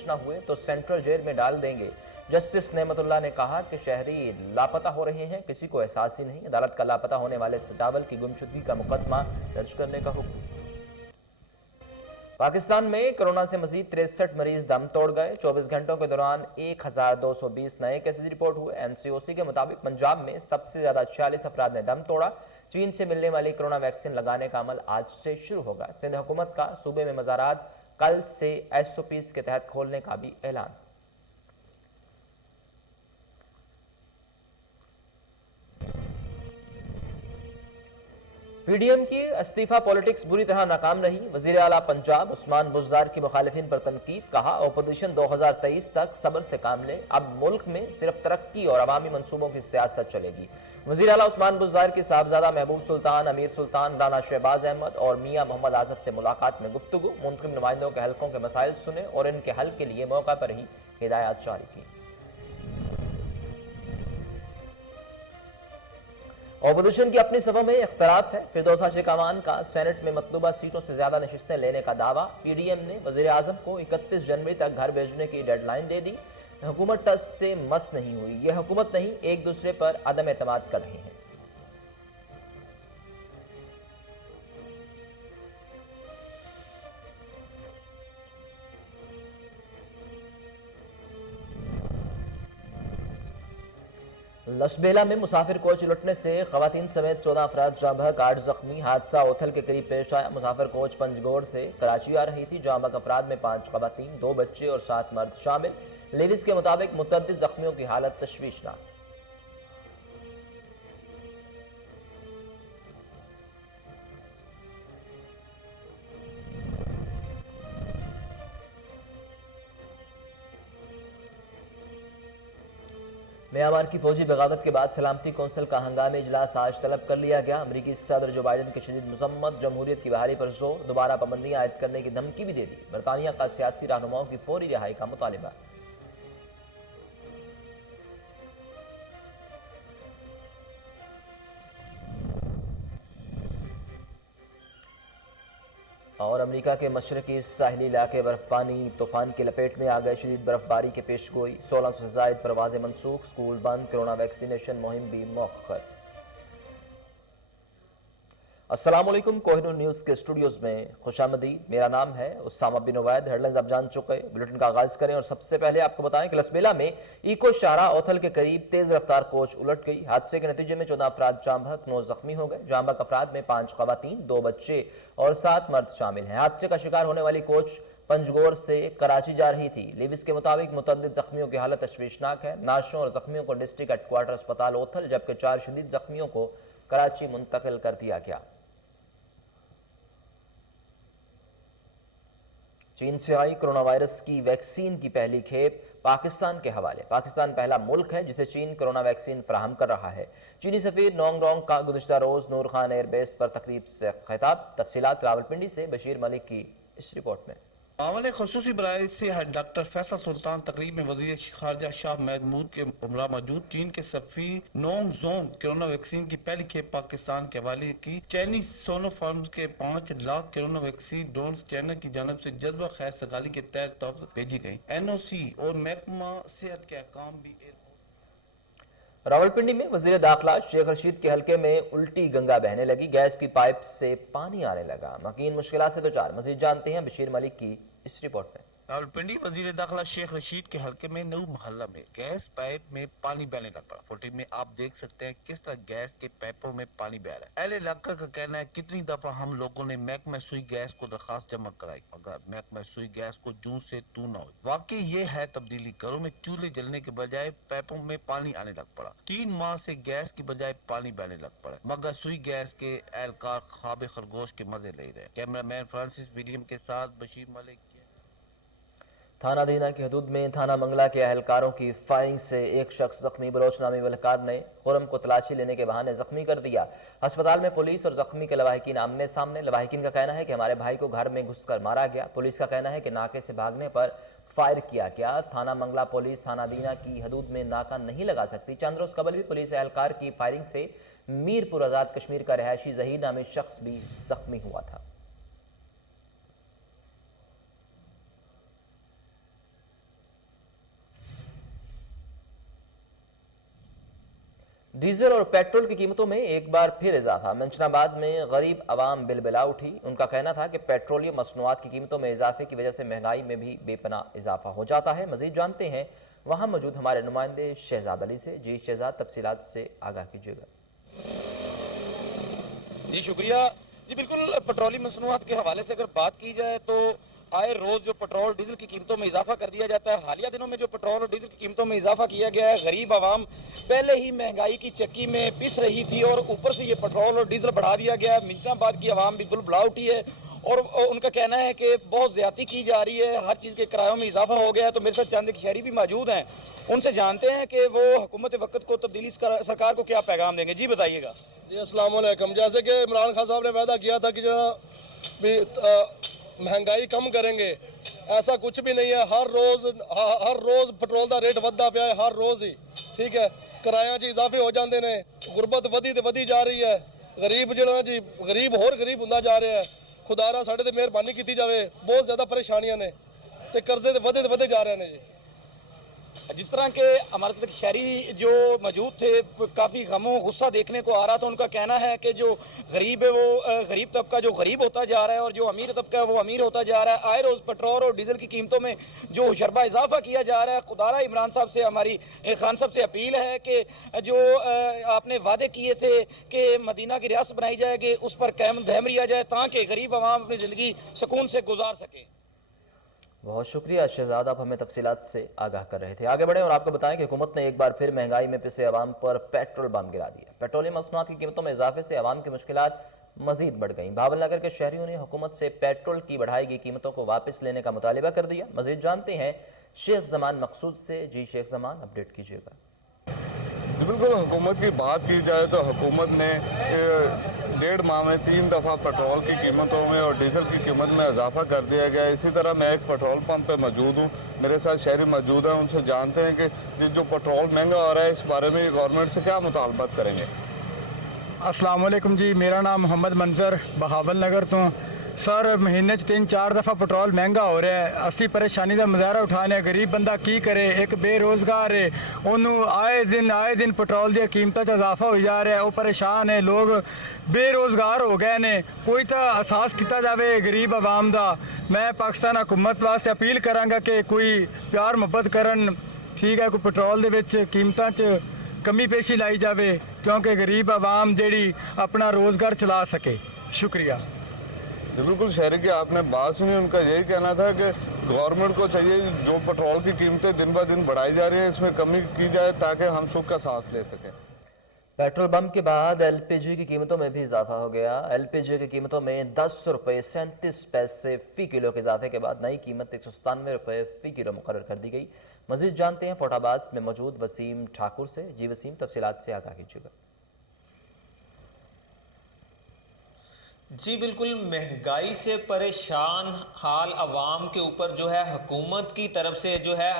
पेश न हुए तो सेंट्रल जेल में डाल देंगे। जस्टिस नेमतुल्लाह ने कहा कि शहरी लापता हो रहे हैं, किसी को एहसास ही नहीं। अदालत का लापता होने वाले सजावल की गुमशुदगी का मुकदमा दर्ज करने का हुक्म। पाकिस्तान में कोरोना से मजीद 63 मरीज दम तोड़ गए। 24 घंटों के दौरान 1220 नए केसेज रिपोर्ट हुए। एनसीओसी के मुताबिक पंजाब में सबसे ज्यादा 46 अफराद ने दम तोड़ा। चीन से मिलने वाली कोरोना वैक्सीन लगाने का अमल आज से शुरू होगा। सिंध हुकूमत का सूबे में मज़ारात कल से एसओपीज के तहत खोलने का भी ऐलान। पीडीएम की इस्तीफा पॉलिटिक्स बुरी तरह नाकाम रही। वजीर आला पंजाब उस्मान बुज़दार की मुखालिफिन पर तनकीद। कहा, अपोजिशन 2023 तक सब्र से काम ले, अब मुल्क में सिर्फ तरक्की और अवामी मंसूबों की सियासत चलेगी। वजीर आला उस्मान बुज़दार की साहबजादा महबूब सुल्तान, अमीर सुल्तान, राना शहबाज अहमद और मियाँ मोहम्मद आजफ से मुलाकात में गुफ्तगू। मुंतखब नुमाइंदों के हलकों के मसाइल सुने और इनके हल के लिए मौका पर ही हिदायत जारी की। ऑपोजिशन की अपनी सभा में इख्तलाफ है। फिरदौसा शेखावान का सेनेट में मतलूबा सीटों से ज्यादा नशिस्तें लेने का दावा। पीडीएम ने वजीर आजम को 31 जनवरी तक घर भेजने की डेडलाइन दे दी। हुकूमत टस से मस नहीं हुई। यह हुकूमत नहीं, एक दूसरे पर अदम एतमाद कर रहे हैं। लसबेला में मुसाफिर कोच उलटने से खवातीन समेत 14 अफराद जाँ बहक, 8 जख्मी। हादसा ओथल के करीब पेश आया। मुसाफिर कोच पंजगोड़ से कराची आ रही थी। जाँ बहक अफराद में 5 खवातीन, 2 बच्चे और 7 मर्द शामिल। लेविस के मुताबिक मुतअद्दिद जख्मियों की हालत तशवीशनाक। म्यांमार की फौजी बगावत के बाद सलामती कौंसिल का हंगामी इजलास आज तलब कर लिया गया। अमरीकी सदर जो बाइडन की शदीद मजम्मत, जमहूरियत की बहाली पर जोर, दोबारा पाबंदियां आयद करने की धमकी भी दे दी। बरतानिया का सियासी रहनुमाओं की फौरी रिहाई का मुतालिबा। और अमेरिका के मशरकी साहिली इलाके बर्फबानी तूफान की लपेट में आ गए। शदीद बर्फबारी के पेश गोई, 1600 से जायद परवाजें मनसूख, स्कूल बंद, कोरोना वैक्सीनेशन मुहिम भी मौखर। अस्सलाम वालेकुम, कोहिनूर न्यूज़ के स्टूडियोज में खुशामदीद। मेरा नाम है उसामा बिन उवैद। हेडलाइंस आप जान चुके। बुलेटिन का आगाज करें और सबसे पहले आपको बताएं कि लसबेला में इको शाहरा ओथल के करीब तेज रफ्तार कोच उलट गई। हादसे के नतीजे में 14 अफराद जाँ बहक, 9 जख्मी हो गए। जाँ बहक अफराद में 5 खवातीन, 2 बच्चे और 7 मर्द शामिल हैं। हादसे का शिकार होने वाली कोच पंजगोर से कराची जा रही थी। लेविस के मुताबिक मुतअद्दिद जख्मियों की हालत तशवीशनाक है। नाशों और जख्मियों को डिस्ट्रिक्ट हेडक्वार्टर अस्पताल ओथल, जबकि 4 शदीद जख्मियों को कराची मुंतकिल कर दिया गया। चीन से आई कोरोना वायरस की वैक्सीन की पहली खेप पाकिस्तान के हवाले। पाकिस्तान पहला मुल्क है जिसे चीन कोरोना वैक्सीन फराहम कर रहा है। चीनी सफीर नोंग रोंग का गुज़िश्ता रोज नूर खान एयरबेस पर तकरीब से खिताब। तफसीलात रावलपिंडी से बशीर मलिक की इस रिपोर्ट में। मामले खसूसी बराए से डॉक्टर फैसल सुल्तान तकरीब में वजीर खारजा शाह महमूद के उमरा मौजूद। चीन के सफीर नोंग जोंग कोरोना वैक्सीन की पहली खेप पाकिस्तान के हवाले की। चीनी सोनोफार्म के 5 lakh corona vaccine dance China की जानब से जज्बा खैर सगाली के तहत तोहफा भेजी गई। एनओसी और महकमा सेहत के अहकाम भी रावलपिंडी में वजीर दाखिला शेख रशीद के हल्के में उल्टी गंगा बहने लगी। गैस की पाइप से पानी आने लगा। मकीन मुश्किलात से दो चार। मजीद जानते हैं बशीर मलिक की इस रिपोर्ट में। रावलपिंडी वजीर दाखिला शेख रशीद के हल्के में नऊ मोहल्ला में गैस पाइप में पानी बहने लग पड़ा। फुटेज में आप देख सकते हैं किस तरह गैस के पाइपों में पानी बह रहा है। अहले इलाका का कहना है कितनी दफा हम लोगों ने महकमा सुई गैस को दरखास्त जमा कराई मगर महकमा सुई गैस को जू से तू न हुई। वाकई ये है तब्दीली। घरों में चूल्हे जलने के बजाय पाइपों में पानी आने लग पड़ा। 3 माह से गैस की बजाय पानी बहने लग पड़ा मगर सुई गैस के एहलकार ख्वाब खरगोश के मजे ले रहे। कैमरा मैन फ्रांसिस विलियम के साथ बशीर मलिक। थाना दीना की हदूद में थाना मंगला के अहलकारों की फायरिंग से एक शख्स जख्मी। बलोच नामी वलकार ने खुरम को तलाशी लेने के बहाने जख्मी कर दिया। अस्पताल में पुलिस और जख्मी के लवाहिकीन आमने सामने। लवाहिकीन का कहना है कि हमारे भाई को घर में घुसकर मारा गया। पुलिस का कहना है कि नाके से भागने पर फायर किया गया। थाना मंगला पुलिस थाना दीना की हदूद में नाका नहीं लगा सकती। चंद रोज कबल भी पुलिस एहलकार की फायरिंग से मीरपुर आजाद कश्मीर का रहायशी जहीर नामी शख्स भी जख्मी हुआ था। डीजल और पेट्रोल की कीमतों में एक बार फिर इजाफा। मंशनाबाद में गरीब आवाम बिलबिला उठी। उनका कहना था कि पेट्रोलियम मसनूआत की कीमतों में इजाफे की वजह से महंगाई में भी बेपनाह इजाफा हो जाता है। मजीद जानते हैं वहां मौजूद हमारे नुमाइंदे शहजाद अली से। जी शहजाद, तफसीलात से आगाह कीजिएगा। जी शुक्रिया। जी बिल्कुल, पेट्रोलियम मसनूआत के हवाले से अगर बात की जाए तो आए रोज जो पेट्रोल डीजल की कीमतों में इजाफा कर दिया जाता है। हालिया दिनों में जो पेट्रोल और डीजल की कीमतों में इजाफा किया गया है, गरीब आवाम पहले ही महंगाई की चक्की में पिस रही थी और ऊपर से ये पेट्रोल और डीजल बढ़ा दिया गया है। मिंजनाबाद की आवाम भी बुलबुला उठी है और उनका कहना है कि बहुत ज्यादती की जा रही है, हर चीज़ के किरायों में इजाफा हो गया है। तो मेरे साथ चंद एक शहरी भी मौजूद हैं, उनसे जानते हैं कि वो हुकूमत वक्त को, तब्दीली सरकार को क्या पैगाम देंगे। जी बताइएगा। जी अस्सलाम वालेकुम। जैसे कि इमरान खान साहब ने वादा किया था कि जो भी महंगाई कम करेंगे, ऐसा कुछ भी नहीं है। हर रोज़ पेट्रोल का रेट बढ़ता पाया है, हर रोज़ ही। ठीक है, किराया च इजाफे हो जाते हैं, गुरबत वधी जा रही है, गरीब जो जी गरीब होर गरीब होंदा जा रहा है। खुदारा साढ़े ते मेहरबानी की जाए, बहुत ज़्यादा परेशानियां ने ते कर्जे ते वधे जा रहे हैं जी। जिस तरह के हमारे साथ शहरी जो मौजूद थे, काफ़ी गमो गुस्सा देखने को आ रहा था। उनका कहना है कि जो गरीब है वो गरीब तबका जो गरीब होता जा रहा है और जो अमीर तबका है वो अमीर होता जा रहा है। आए रोज़ पेट्रोल और डीजल की कीमतों में जो शरबा इजाफा किया जा रहा है। खुदारा इमरान साहब से, हमारी खान साहब से अपील है कि जो आपने वादे किए थे कि मदीना की रियासत बनाई जाएगी, उस पर कायम दहम रिया जाए ताकि गरीब आवाम अपनी ज़िंदगी सुकून से गुजार सके। बहुत शुक्रिया शहजाद, आप हमें तफसीलात से आगाह कर रहे थे। आगे बढ़े और आपको बताएं कि हुकूमत ने एक बार फिर महंगाई में पिसे अवाम पर पेट्रोल बम गिरा दिया। पेट्रोलियम मसनूआत की कीमतों में इजाफे से अवाम की मुश्किलात मजीद बढ़ गईं। भावलनगर के शहरियों ने हुकूमत से पेट्रोल की बढ़ाई गई कीमतों को वापस लेने का मुतालिबा कर दिया। मजीद जानते हैं शेख जमान मकसूद से। जी शेख जमान, अपडेट कीजिएगा। बिल्कुल, हुकूमत की बात की जाए तो हुकूमत ने 1.5 माह में 3 दफ़ा पेट्रोल की कीमतों में और डीजल की कीमत में इजाफा कर दिया गया। इसी तरह मैं एक पेट्रोल पंप पे मौजूद हूँ, मेरे साथ शहरी मौजूद हैं, उनसे जानते हैं कि जो पेट्रोल महंगा हो रहा है इस बारे में गवर्नमेंट से क्या मुतालबत करेंगे। अस्सलाम वालेकुम जी, मेरा नाम मोहम्मद मंजर बहावल नगर तो। सर महीने 3-4 दफ़ा पेट्रोल महंगा हो रहा है। असी परेशानी का मुजाहरा उठाने, गरीब बंदा की करे, एक बेरोज़गार है, उन्होंने आए दिन पेट्रोल की कीमतों का इजाफा हो जा रहा है, वो परेशान है, लोग बेरोज़गार हो गए ने। कोई तो एहसास किया जाए गरीब आवाम का। मैं पाकिस्तान हुकूमत वास्ते अपील करांगा कि कोई प्यार मुहब्बत करन, ठीक है, कोई पेट्रोल दे विच कीमतां च कमी पेशी लाई जाए क्योंकि गरीब आवाम जेड़ी अपना रोज़गार चला सके। शुक्रिया। बिल्कुल, शहरी की आपने बात सुनी, उनका यही कहना था कि गवर्नमेंट को चाहिए जो पेट्रोल की कीमतें दिन ब दिन बढ़ाई जा रही हैं इसमें कमी की जाए ताकि हम सुख का सांस ले सकें। पेट्रोल बम के बाद एलपीजी की कीमतों में भी इजाफा हो गया। एलपीजी की कीमतों में 10 रुपये 37 पैसे फी किलो के इजाफे के बाद नई कीमत 197 रुपये फी किलो मुकर्रर कर दी गई। मजीद जानते हैं फोटाबाज में मौजूद वसीम ठाकुर से। जी वसीम, तफसीलात से आगाह कीजिएगा। जी बिल्कुल, महंगाई से परेशान हाल अवाम के ऊपर जो है हुकूमत की तरफ से जो है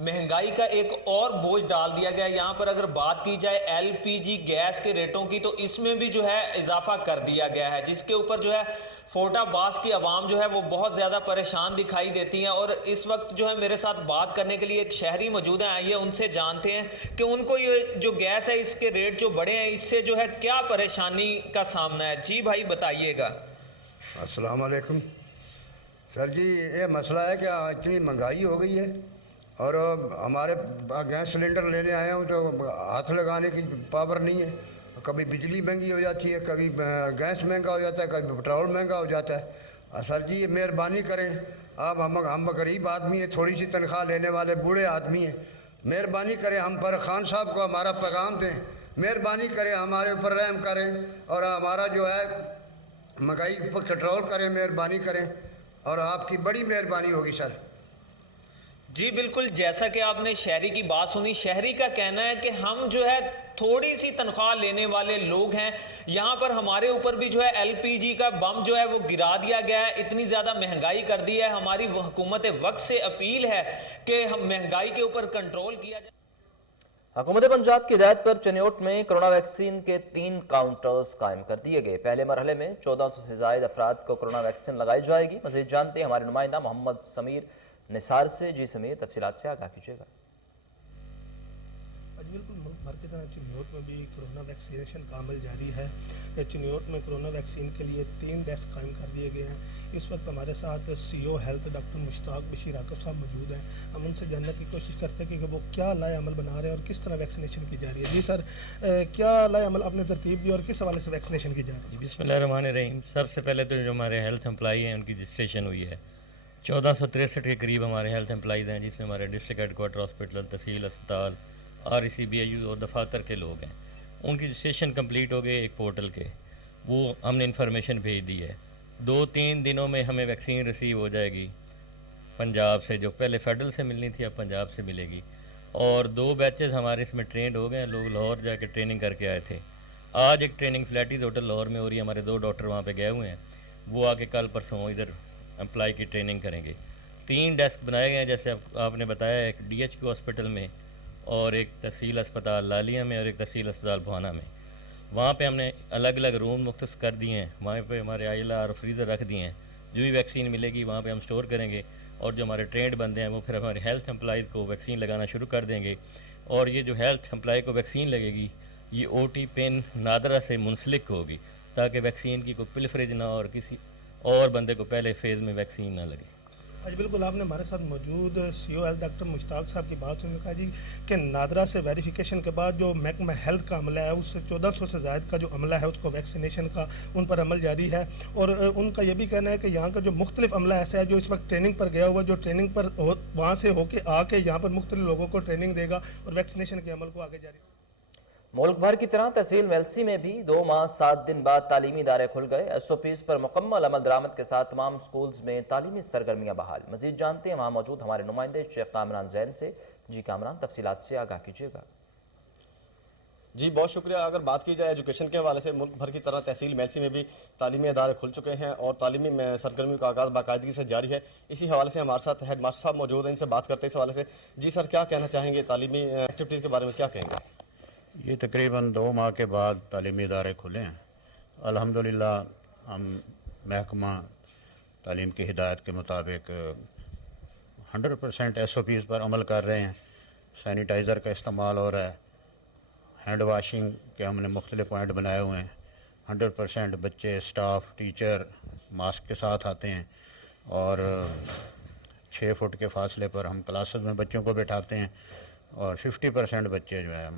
महंगाई का एक और बोझ डाल दिया गया। यहाँ पर अगर बात की जाए एलपीजी गैस के रेटों की तो इसमें भी जो है इजाफा कर दिया गया है, जिसके ऊपर जो है फोटाबाज की आवाम जो है वो बहुत ज़्यादा परेशान दिखाई देती हैं। और इस वक्त जो है मेरे साथ बात करने के लिए एक शहरी मौजूद हैं, आइए उनसे जानते हैं कि उनको ये जो गैस है इसके रेट जो बढ़े हैं इससे जो है क्या परेशानी का सामना है। जी भाई बताइएगा। अस्सलाम वालेकुम सर जी, ये मसला है कि इतनी महंगाई हो गई है और हमारे गैस सिलेंडर लेने आए हूँ तो हाथ लगाने की पावर नहीं है। कभी बिजली महंगी हो जाती है, कभी गैस महंगा हो जाता है, कभी पेट्रोल महंगा हो जाता है। सर जी ये मेहरबानी करें, अब हम गरीब आदमी हैं, थोड़ी सी तनख्वाह लेने वाले बूढ़े आदमी हैं, मेहरबानी करें हम पर खान साहब को हमारा पैगाम दें, मेहरबानी करें हमारे ऊपर रहम करें और हमारा जो है महंगाई पर कंट्रोल करें, मेहरबानी करें और आपकी बड़ी मेहरबानी होगी सर। जी बिल्कुल, जैसा कि आपने शहरी की बात सुनी, शहरी का कहना है कि हम जो है थोड़ी सी तनख्वाह लेने वाले लोग हैं, यहाँ पर हमारे ऊपर भी जो है एलपीजी का बम जो है वो गिरा दिया गया है, इतनी ज़्यादा महंगाई कर दी है। हमारी हुकूमत वक्त से अपील है कि हम महंगाई के ऊपर कंट्रोल किया जाए। हुकूमत पंजाब की हिदायत पर चनियोट में कोरोना वैक्सीन के 3 काउंटर्स कायम कर दिए गए। पहले मरहले में 1400 से ज्यादा अफराद को कोरोना वैक्सीन लगाई जाएगी। मजीद जानते हैं हमारे नुमाइंदा मोहम्मद समीर निसार से। जी समीर, तफसीलात से आगाह कीजिएगा। बिल्कुल मुल्क भर की तरह चिन्योट में भी कोरोना वैक्सीनेशन का अमल जारी है। चिन्योट में कोरोना वैक्सीन के लिए 3 डेस्क कायम कर दिए गए हैं। इस वक्त हमारे साथ CO health doctor Mushtaq Bashir Akif साहब मौजूद हैं। हम उनसे जानने की कोशिश करते हैं कि वो क्या लाए अमल बना रहे हैं और किस तरह वैक्सीनेशन की जा रही है। जी सर, क्या लाए अमल आपने तरतीब दी और किस हवाले से वैक्सीनेशन की जा रही है? बिस्मिल्लाहिर्रहमानिर्रहीम। सबसे पहले तो जो हमारे हेल्थ एम्प्लॉई हैं उनकी रजिस्ट्रेशन हुई है। 1463 के करीब हमारे हेल्थ एम्प्लॉइज़ हैं, जिसमें हमारे डिस्ट्रिक्ट हेडकोार्टर हॉस्पिटल, तहसील अस्पताल, RECBIU और दफातर के लोग हैं। उनकी रजिस्ट्रेशन कंप्लीट हो गई एक पोर्टल के, वो हमने इन्फॉर्मेशन भेज दी है। 2-3 दिनों में हमें वैक्सीन रिसीव हो जाएगी पंजाब से, जो पहले फेडरल से मिलनी थी अब पंजाब से मिलेगी। और 2 बैचेस हमारे इसमें ट्रेंड हो गए हैं। लोग लाहौर जाके ट्रेनिंग करके आए थे। आज एक ट्रेनिंग फ्लैटीज होटल लाहौर में हो रही है। हमारे 2 डॉक्टर वहाँ पे गए हुए हैं, वो आके कल परसों इधर एम्प्लॉय की ट्रेनिंग करेंगे। 3 डेस्क बनाए गए हैं, जैसे आपने बताया, एक DHQ हॉस्पिटल में और एक तहसील अस्पताल लालिया में और एक तहसील अस्पताल भवाना में। वहाँ पे हमने अलग अलग रूम मुख्तस कर दिए हैं। वहाँ पे हमारे आइला और फ्रीज़र रख दिए हैं। जो भी वैक्सीन मिलेगी वहाँ पे हम स्टोर करेंगे और जो हमारे ट्रेंड बंदे हैं वो फिर हमारे हेल्थ एम्प्लॉइज़ को वैक्सीन लगाना शुरू कर देंगे। और ये जो हेल्थ एम्प्लॉय को वैक्सीन लगेगी ये OT पिन नादरा से मुंसलिक होगी, ताकि वैक्सीन की कोई पिलफरेज ना और किसी और बंदे को पहले फेज़ में वैक्सीन ना लगे। आज बिल्कुल आपने हमारे साथ मौजूद सीओ हेल्थ डॉक्टर मुश्ताक साहब की बात सुनने कहा जी कि नादरा से वेरिफिकेशन के बाद जो महकमा हेल्थ का अमला है उससे 1400 से ज़ायद का जो अमला है उसको वैक्सीनेशन का उन पर अमल जारी है। और उनका ये भी कहना है कि यहाँ का जो मुख्तलिफ अमला ऐसा है जो इस वक्त ट्रेनिंग पर गया हुआ, जो ट्रेनिंग पर वहाँ से होके आके यहाँ पर मुख्तलिफ लोगों को ट्रेनिंग देगा और वैक्सीनेशन के अमल को आगे जारी। मुल्क भर की तरह तहसील मेलसी में भी 2 माह 7 दिन बाद तालीमी इदारे खुल गए। SOPs पर मुकम्मल अमल दरामद के साथ तमाम स्कूल्स में तालीमी सरगर्मियाँ बहाल। मजीद जानते हैं वहाँ मौजूद हमारे नुमाइंदे शेख कामरान जैन से। जी कामरान, तफसीलात से आगाह कीजिएगा। जी बहुत शुक्रिया। अगर बात की जाए एजुकेशन के हवाले से, मुल्क भर की तरह तहसील मेलसी में भी तालीमी इदारे खुल चुके हैं और तालीमी सरगर्मियों का आगाज़ बाकायदगी से जारी है। इसी हवाले से हमारे साथ हेड मास्टर साहब मौजूद हैं, इनसे बात करते हैं इस हवाले से। जी सर, क्या कहना चाहेंगे, तालीमी एक्टिविटीज़ के बारे में क्या कहेंगे? ये तकरीबन 2 माह के बाद तालीमी इदारे खुले हैं। अल्हम्दुलिल्लाह हम महकमा तालीम की हिदायत के मुताबिक 100% SOPs पर अमल कर रहे हैं। सैनिटाइज़र का इस्तेमाल हो रहा है, हैंड वाशिंग के हमने मुख्तलिफ पॉइंट बनाए हुए हैं। 100% बच्चे, स्टाफ, टीचर मास्क के साथ आते हैं और 6 फुट के फासले पर हम क्लासेस में बच्चों को बैठाते हैं और 50% बच्चे जो है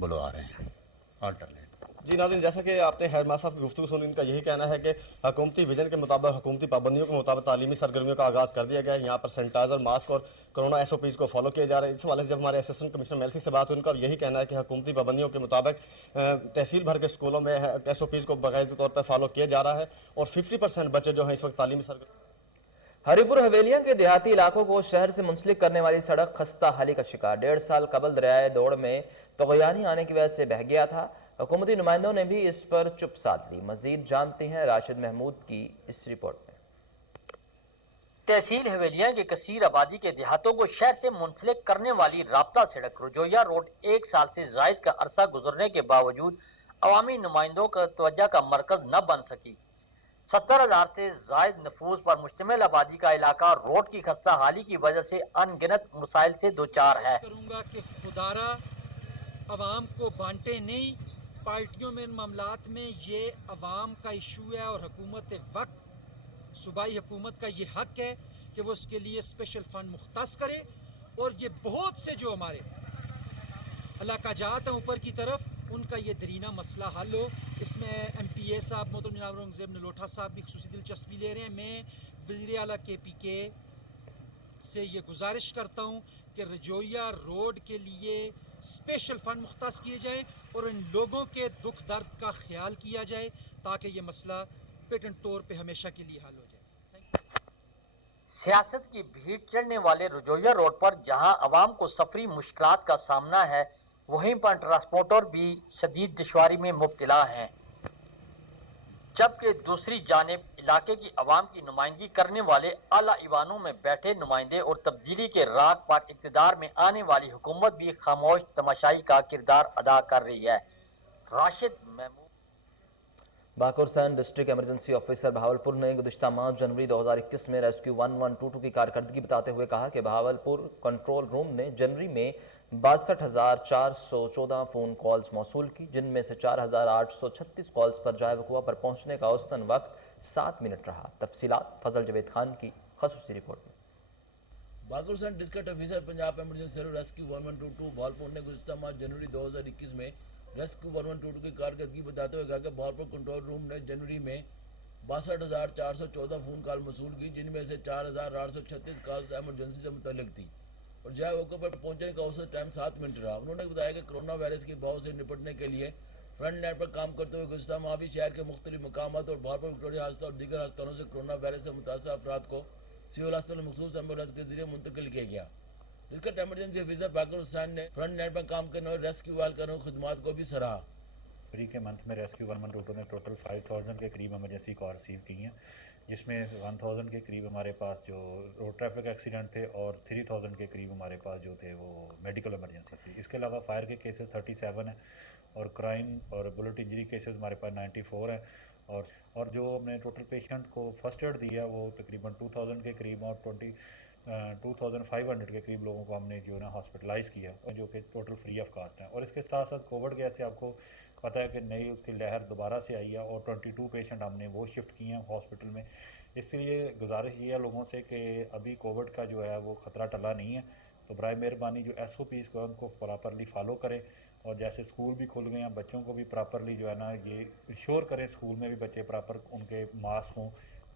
बुलवा रहे हैं अल्टरनेट। जी नाज़रीन, जैसा कि आपने हेड मास्टर साहब की गुफ्तगू सुनी, इनका यही कहना है कि हुकूमती विजन के मुताबिक, हुकूमती पाबंदियों के मुताबिक तालीमी सरगर्मियों का आगाज़ कर दिया गया है। यहाँ पर सैनिटाइज़र, मास्क और कोरोना SOPs को फॉलो किए जा रहे हैं। इस हवाले से जब हमारे असिस्टेंट कमिश्नर मेलसी से बात हुई, उनका यही कहना है कि हुकूमती पाबंदियों के मुताबिक तहसील भर के स्कूलों में SOPs को बाकायदे तौर पर फॉलो किया जा रहा है और 50% बच्चे जो हैं इस वक्त तालीमी सरगर्मी। हरिपुर हवेलियां के देहाती इलाकों को शहर से मुंसलिक करने वाली सड़क खस्ता हाली का शिकार। 1.5 साल कबल दरियाए दौड़ में तग़यानी आने की वजह से बह गया था। हुकूमती नुमाइंदों ने भी इस पर चुप साध ली। मजीद जानते हैं राशिद महमूद की इस रिपोर्ट में। तहसील हवेलियां के कसीर आबादी के देहातों को शहर से मुंसलिक करने वाली राब्ता सड़क रजोया रोड 1 साल से जायद का अरसा गुजरने के बावजूद अवामी नुमाइंदों का तवज्जो का मरकज न बन सकी। 70,000 से जायद नफूस पर मुश्तमिल आबादी का इलाका रोड की खस्ता हाली की वजह से अनगिनत मसाइल से दो चार है। करूंगा कि खुदारा अवाम को बांटे नहीं। पार्टियों में मामलात में ये अवाम का इशू है और हुकूमत वक्त सूबाई हुकूमत का ये हक है कि वो इसके लिए स्पेशल फंड मुख्तस करे और ये बहुत से जो हमारे इलाका जात हैं ऊपर की तरफ, उनका ये दरीना मसला हल हो। इसमें MPA साहब मोहतरम जनाब औरंगज़ेब नलोटा साहब भी खुसूसी दिलचस्पी ले रहे हैं। मैं वज़ीर आला KPK से ये गुजारिश करता हूँ कि रजोया रोड के लिए स्पेशल फंड मुख्तस किए जाएँ और इन लोगों के दुख दर्द का ख्याल किया जाए ताकि ये मसला पेटेंट तौर पे हमेशा के लिए हल हो जाए। सियासत की भीड़ चढ़ने वाले रजोया रोड पर जहां अवाम को सफरी मुश्किलात का सामना है, वहीं पर ट्रांसपोर्टर भी शदीद दुश्वारी में मुब्तला हैं। जबकि दूसरी जानिब इलाके की अवाम की नुमाइंदगी करने वाले आला ईवानों में बैठे नुमाइंदे और तब्दीली के राग पर इक़्तिदार में आने वाली हुकूमत भी खामोश तमाशाई का किरदार अदा कर रही है। राशिद महमूद। बाकुरसन डिस्ट्रिक्ट एमरजेंसी ऑफिसर बहावलपुर ने गुज़िश्ता माह जनवरी 2021 में रेस्क्यू 1122 की कारकर्दगी बताते हुए कहा कि बहावलपुर कंट्रोल रूम ने जनवरी में 62,414 फ़ोन कॉल्स मौसूल की, जिनमें से 4,836 कॉल्स पर जाए वकुआ पर पहुँचने का औसतन वक्त 7 मिनट रहा। तफसीलात फजल जवेद खान की खसूसी रिपोर्ट में। बागुरसन district officer Punjab emergency rescue 1122 Bahawalpur ने गुज़श्ता माह जनवरी 2021 में रेस्क्यू 1122 की कारकर्दगी बताते हुए कहा कि भावलपुर कंट्रोल रूम ने जनवरी में 62,414 फ़ोन कॉल मसूल की, जिनमें से 4,836 कॉल्स एमरजेंसी से मुतल्लिक थी और जाए वक़्त पर पहुंचने का औसत टाइम 7 मिनट रहा। उन्होंने बताया कि कोरोना वायरस की वबा से निपटने के लिए फ्रंट लाइन पर काम करते हुए गुज़श्ता माह भी शहर के मुख्तलिफ मकामात और भावलपुर विक्टोरिया अस्पताल और दीगर अस्पतालों से कोरोना वायरस से मुतासर अफराद को सिविल अस्पताल मखसूस एम्बुलेंस के जरिए मुंतकिल किया गया। डिस्ट्रिक्ट एमरजेंसी ऑफिसर बाकर हुसैन ने फ्रंट लाइन पर काम करने और रेस्क्यू वालकारों की खिदमत को भी सराहा। फरवरी के मंथ में रेस्क्यू 1122 ने टोटल 5,000 के करीब एमरजेंसी कॉल रिसीव की हैं, जिसमें 1,000 के करीब हमारे पास जो रोड ट्रैफिक एक्सीडेंट थे और 3,000 के करीब हमारे पास जो थे वो मेडिकल एमरजेंसी थी। इसके अलावा फायर के केसेस 37 हैं और क्राइम और बुलेट इंजरी केसेस हमारे पास 94 हैं और जो हमने टोटल पेशेंट को फर्स्ट एड दिया वो तकरीबन 2,000 के करीब और 2,500 के करीब लोगों को हमने जो है ना हॉस्पिटलाइज़ किया, जो कि टोटल फ्री ऑफ कास्ट है। और इसके साथ साथ कोविड के ऐसे आपको पता है कि नई उसकी लहर दोबारा से आई है और 22 पेशेंट हमने वो शिफ्ट किए हैं हॉस्पिटल में। इसलिए गुजारिश ये है लोगों से कि अभी कोविड का जो है वो ख़तरा टला नहीं है, तो बराए मेहरबानी जो SOPs को उनको प्रॉपरली फॉलो करें और जैसे स्कूल भी खुल गए हैं बच्चों को भी प्रॉपरली जो है ना ये इंश्योर करें स्कूल में भी बच्चे प्रॉपर उनके मास्क हों।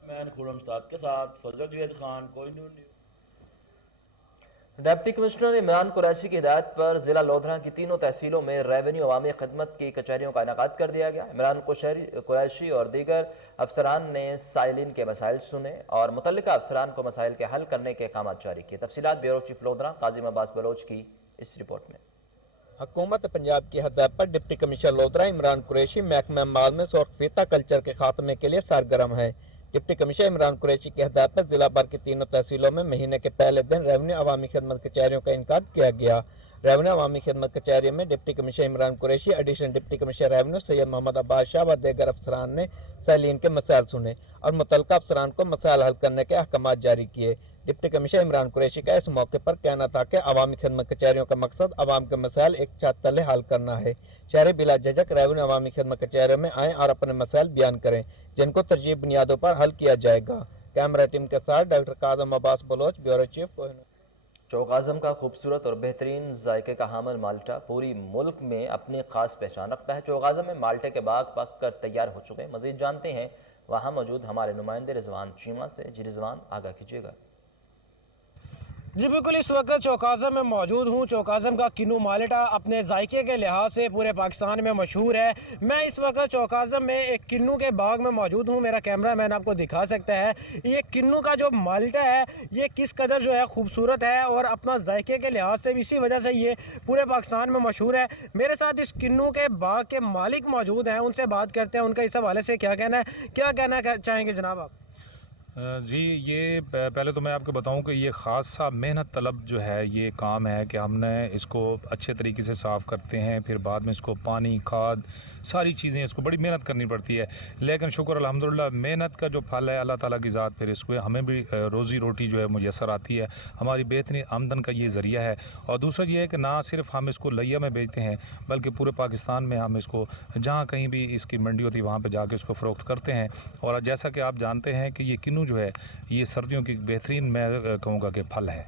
मैं खुरम उस्ताद के साथ Fazal Javed Khan, Kohinoor news. Deputy commissioner Imran Qureshi की हिदायत पर जिला लोधरा की तीनों तहसीलों में रेवेन्यू अवामी खिदमत की कचहरियों का इनेकाद कर दिया गया। इमरान कुरैशी और दीगर अफसरान ने साइलिन के मसाइल सुने और मुतल्लिका अफसरान को मसाइल के हल करने के अहकाम जारी किए। तफसीलात ब्यूरो चीफ लोधरा काजिम अब्बास बलोच की इस रिपोर्ट में। हुकूमत पंजाब की हिदायत पर डिप्टी कमिश्नर लोधरा इमरान कुरैशी महकमा माल में सुर्खफीता कल्चर के खात्मे के लिए सरगर्म है। डिप्टी कमिश्नर इमरान कुरैशी की हिदायत पर जिला भर की तीनों तहसीलों में महीने के पहले दिन रेवेन्यू अवामी खिदमत कचहरियों का इनकाद किया गया। रेवेन्यू अवामी खिदमत कचहरी में deputy commissioner Imran Qureshi, additional deputy commissioner revenue Syed Mohammad Abbas Shah व दीगर अफसरान ने साइलिन के मसाइल सुने और मुतल्लिका अफसरान को मसाइल हल करने के अहकाम जारी किए। डिप्टी कमिश्नर इमरान कुरैशी का इस मौके पर कहना था कि अवामी खिदमत कचहरियों का मकसद अवाम के मसाइल एक छत तले हल करना है। शहरी बिला झिझक रेवेन्यू अवामी खिदमत कचहरियों में आएँ और अपने मसाइल बयान करें, जिनको तरजीह बुनियादों पर हल किया जाएगा। कैमरा टीम के साथ doctor Kazim Abbas Baloch, bureau chief, Kohinoor. Chowk Azam का खूबसूरत और बेहतरीन जायके का हामिल माल्टा पूरी मुल्क में अपनी खास पहचान रखता है। चौक आज़म में माल्टे के बाग पक कर तैयार हो चुके हैं। मज़ीद जानते हैं वहाँ मौजूद हमारे नुमाइंदे रिजवान चीमा से। जी रिजवान, आगाह कीजिएगा। जी बिल्कुल, इस वक्त चौक आज़म में मौजूद हूँ। चौक आज़म का किन्नू माल्टा अपने जायके के लिहाज से पूरे पाकिस्तान में मशहूर है। मैं इस वक्त चौक आज़म में एक किन्नू के बाग में मौजूद हूँ। मेरा कैमरा मैन आपको दिखा सकता है ये किन्नू का जो माल्टा है ये किस कदर जो है खूबसूरत है और अपना जायके के लिहाज से इसी वजह से ये पूरे पाकिस्तान में मशहूर है। मेरे साथ इस किन्नू के बाग के मालिक मौजूद हैं, उनसे बात करते हैं उनका इस हवाले से क्या कहना चाहेंगे जनाब आप? जी, ये पहले तो मैं आपको बताऊं कि ये ख़ास सा मेहनत तलब जो है ये काम है कि हमने इसको अच्छे तरीके से साफ़ करते हैं, फिर बाद में इसको पानी, खाद, सारी चीज़ें इसको बड़ी मेहनत करनी पड़ती है। लेकिन शुक्र अल्हम्दुलिल्लाह मेहनत का जो फल है अल्लाह ताला की ज़ात, फिर इसको हमें भी रोज़ी रोटी जो है मुयसर आती है। हमारी बेहतरीन आमदन का ये ज़रिया है। और दूसरा ये है कि ना सिर्फ हम इसको लिया में बेचते हैं बल्कि पूरे पाकिस्तान में हम इसको जहाँ कहीं भी इसकी मंडी होती है वहाँ पर जाके इसको फ़रोख्त करते हैं। और जैसा कि आप जानते हैं कि ये किन्नू जो है ये सर्दियों की बेहतरीन मैं कहूँगा कि फल है।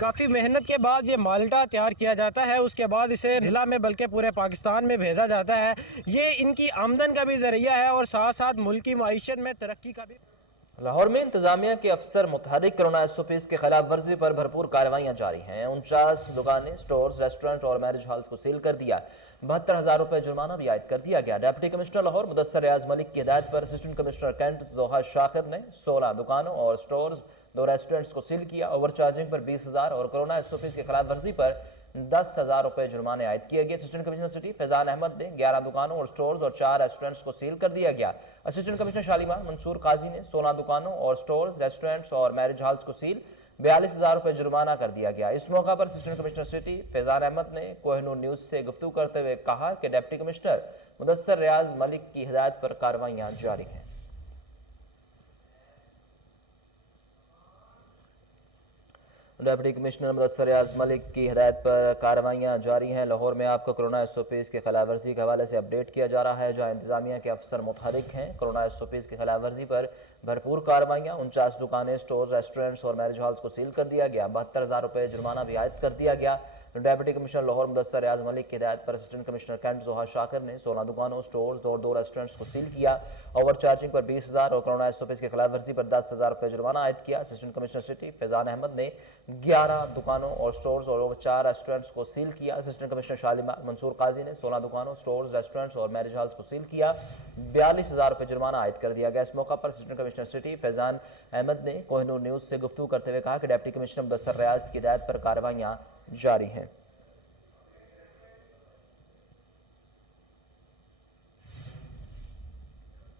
काफ़ी मेहनत के बाद ये माल्टा तैयार किया जाता है, उसके बाद इसे ज़िला में बल्कि पूरे पाकिस्तान में भेजा जाता है। ये इनकी आमदन का भी ज़रिया है और साथ साथ मुल्क की माईशत में तरक्की का भी। लाहौर में इंतजामिया के अफसर मुतहरिक कोरोना SOPs की खिलाफ वर्जी पर भरपूर कार्रवाइयाँ जारी हैं। 49 दुकानें, स्टोर्स, रेस्टोरेंट और मैरिज हॉल्स को सील कर दिया। 72,000 रुपये जुर्माना भी आयद कर दिया गया। डिप्टी कमिश्नर लाहौर मुदस्सर रियाज मलिक की हिदायत पर असिस्टेंट कमिश्नर कैंट जोहा शाकिर ने 16 दुकानों और स्टोर्स, 2 रेस्टोरेंट्स को सील किया। ओवर चार्जिंग पर 20,000 और कोरोना SOPs की खिलाफ वर्जी पर 10,000 रुपये जुर्माने आयद किए गए। Assistant commissioner city Faizan Ahmed ने 11 दुकानों और स्टोर्स और 4 रेस्टोरेंट्स को सील कर दिया गया। असिस्टेंट कमिश्नर शालीमार मंसूर काजी ने 16 दुकानों और स्टोर्स, रेस्टोरेंट्स और मैरिज हॉल्स को सील, 42,000 रुपये जुर्माना कर दिया गया। इस मौका पर assistant commissioner city Faizan Ahmed ने कोहिनूर न्यूज़ से गुफ्तगू करते हुए कहा कि डिप्टी कमिश्नर मुदस्सर रियाज मलिक की हिदायत पर कार्रवाइयाँ जारी हैं। डिप्टी कमिश्नर मुदस्सर रियाज मलिक की हिदायत पर कार्रवाइयाँ जारी हैं। लाहौर में आपको कोरोना SOPs की खिलाफ वर्जी के हवाले से अपडेट किया जा रहा है, जहाँ इंतजामिया के अफसर मुतहरिक हैं। कोरोना SOPs की खिलाफ वर्जी पर भरपूर कार्रवाइयाँ, 49 दुकानें, स्टोर, रेस्टोरेंट्स और मैरिज हॉल्स को सील कर दिया गया। 72,000 रुपये जुर्माना भी आयद कर दिया गया। डिप्टी कमिश्नर लाहौर मुदस्सर रियाज मलिक की हिदायत पर असिस्टेंट कमिश्नर कैंट जोहा शाकिर ने 16 दुकानों, स्टोर्स और 2 रेस्टोरेंट्स को सील किया। ओवर चार्जिंग पर 20,000 और कोरोना SOPs की खिलाफ वर्जी पर 10,000 रुपये जुर्माना आयद किया। Assistant commissioner city Faizan Ahmed ने 11 दुकानों और स्टोर्स और 4 रेस्टोरेंट्स को सील किया। असिस्टेंट कमिश्नर शालीमार मंसूर काजी ने 16 दुकानों, स्टोर्स, रेस्टोरेंट्स और मैरिज हॉल्स को सील किया। 42,000 रुपये जुर्माना आयद कर दिया गया। इस मौका पर assistant commissioner city Faizan Ahmed ने कोहिनूर न्यूज़ से गुफ्तगू करते हुए कहा कि डिप्टी कमिश्नर मुदस्सर रियाज की हिदायत पर कार्रवाइयाँ जारी हैं।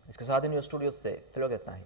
इसके साथ ही न्यूज़ स्टूडियो से फिलहाल इतना ही।